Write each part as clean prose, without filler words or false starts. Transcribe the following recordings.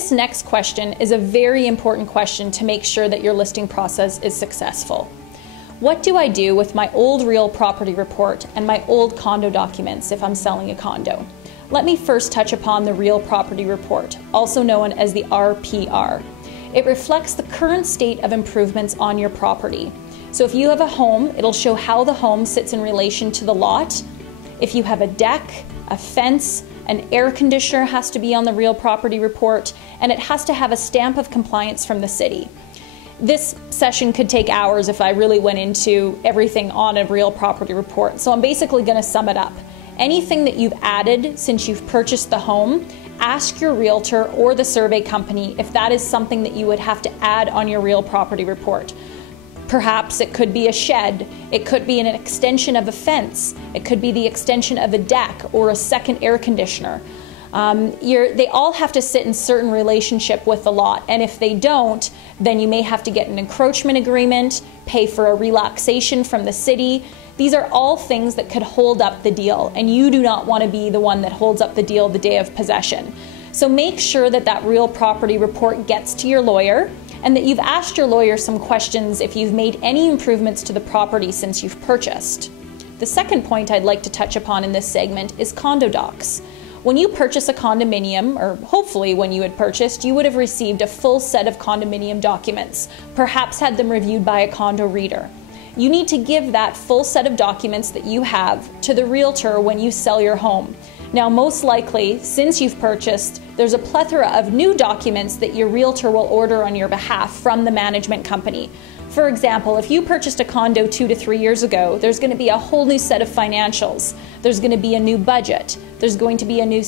This next question is a very important question to make sure that your listing process is successful. What do I do with my old real property report and my old condo documents if I'm selling a condo? Let me first touch upon the real property report, also known as the RPR. It reflects the current state of improvements on your property. So if you have a home, it'll show how the home sits in relation to the lot. If you have a deck, a fence, an air conditioner has to be on the real property report, and it has to have a stamp of compliance from the city. This session could take hours if I really went into everything on a real property report, so I'm basically going to sum it up. Anything that you've added since you've purchased the home, ask your realtor or the survey company if that is something that you would have to add on your real property report. Perhaps it could be a shed, it could be an extension of a fence, it could be the extension of a deck or a second air conditioner. They all have to sit in certain relationship with the lot, and if they don't, then you may have to get an encroachment agreement, pay for a relaxation from the city. These are all things that could hold up the deal, and you do not want to be the one that holds up the deal the day of possession. So make sure that that real property report gets to your lawyer, and that you've asked your lawyer some questions if you've made any improvements to the property since you've purchased. The second point I'd like to touch upon in this segment is condo docs. When you purchase a condominium, or hopefully when you had purchased, you would have received a full set of condominium documents, perhaps had them reviewed by a condo reader. You need to give that full set of documents that you have to the realtor when you sell your home. Now, most likely, since you've purchased, there's a plethora of new documents that your realtor will order on your behalf from the management company. For example, if you purchased a condo 2 to 3 years ago, there's going to be a whole new set of financials. There's going to be a new budget. There's going to be a new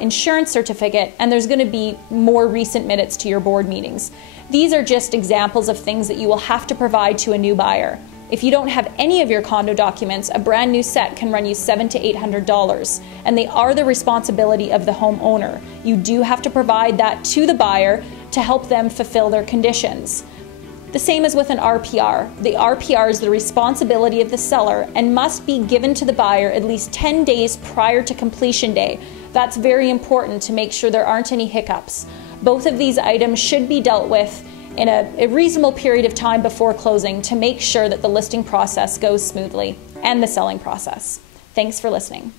insurance certificate, and there's going to be more recent minutes to your board meetings. These are just examples of things that you will have to provide to a new buyer. If you don't have any of your condo documents, a brand new set can run you $700 to $800, and they are the responsibility of the homeowner. You do have to provide that to the buyer to help them fulfill their conditions. The same as with an RPR. The RPR is the responsibility of the seller and must be given to the buyer at least 10 days prior to completion day. That's very important to make sure there aren't any hiccups. Both of these items should be dealt with in a reasonable period of time before closing to make sure that the listing process goes smoothly and the selling process. Thanks for listening.